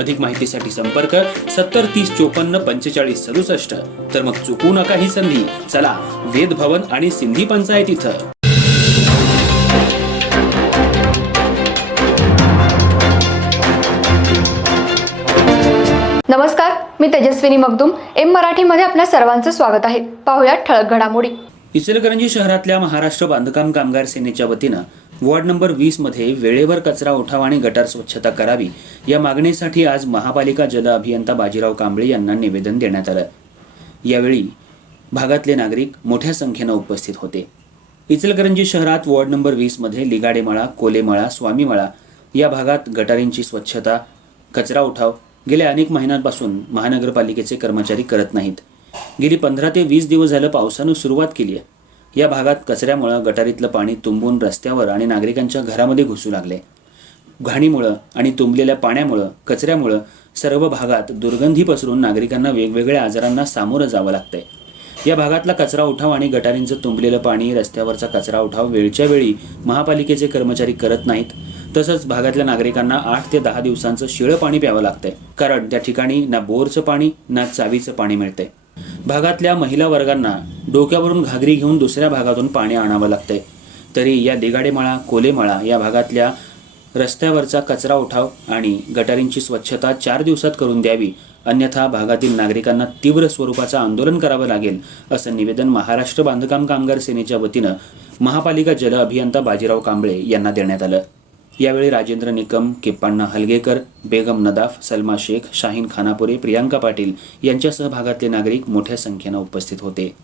अधिक माहितीसाठी संपर्क सत्तर तीस चोपन्न पंचेचाळीस सदुसष्ट. तर मग चुकू नका ही संधी. चला वेद भवन आणि सिंधी पंचायत इथं. नमस्कार मी तेजस्विनी मगदुम. एम मराठीमध्ये आपल्या सर्वांचं स्वागत आहे. पाहुयात ठळक घडामोडी. इचलकरंजी शहरातल्या महाराष्ट्र बांधकाम कामगार सेनेच्या वतीनं वॉर्ड नंबर वीसमध्ये वेळेवर कचरा उठाव आणि गटार स्वच्छता करावी या मागणीसाठी आज महापालिका जल अभियंता बाजीराव कांबळे यांना निवेदन देण्यात आलं. यावेळी भागातले नागरिक मोठ्या संख्येनं उपस्थित होते. इचलकरंजी शहरात वॉर्ड नंबर वीसमध्ये लिगाडेमळा कोलेमळा स्वामीमळा या भागात गटारींची स्वच्छता कचरा उठाव गेल्या अनेक महिन्यांपासून महानगरपालिकेचे कर्मचारी करत नाहीत. गेली पंधरा ते वीस दिवस झालं पावसानं सुरुवात केली आहे. या भागात कचऱ्यामुळं गटारीतलं पाणी तुंबून रस्त्यावर आणि नागरिकांच्या घरामध्ये घुसू लागले. घाणीमुळं आणि तुंबलेल्या पाण्यामुळं कचऱ्यामुळं सर्व भागात दुर्गंधी पसरून नागरिकांना वेगवेगळ्या आजारांना सामोरं जावं लागतंय. या भागातला कचरा उठाव आणि गटारींचं तुंबलेलं पाणी रस्त्यावरचा कचरा उठाव वेळच्या वेळी महापालिकेचे कर्मचारी करत नाहीत. तसंच भागातल्या नागरिकांना आठ ते दहा दिवसांचं शिळं पाणी प्यावं लागतंय. कारण त्या ठिकाणी ना बोरचं पाणी ना चावीचं पाणी मिळतंय. भागातल्या महिला वर्गांना डोक्यावरून घागरी घेऊन दुसऱ्या भागातून पाणी आणावं लागतंय. तरी या दिगाडेमळा कोलेमळा या भागातल्या रस्त्यावरचा कचरा उठाव आणि गटारींची स्वच्छता चार दिवसात करून द्यावी अन्यथा भागातील नागरिकांना तीव्र स्वरूपाचं आंदोलन करावं लागेल असं निवेदन महाराष्ट्र बांधकाम कामगार सेनेच्या वतीनं महापालिका जल अभियंता बाजीराव कांबळे यांना देण्यात आलं. यावेळी राजेंद्र निकम किप्पाण्णा हलगेकर बेगम नदाफ सलमा शेख शाहीन खानापुरे प्रियांका पाटील यांच्या सहभागातले नागरिक मोठ्या संख्येनं उपस्थित होते.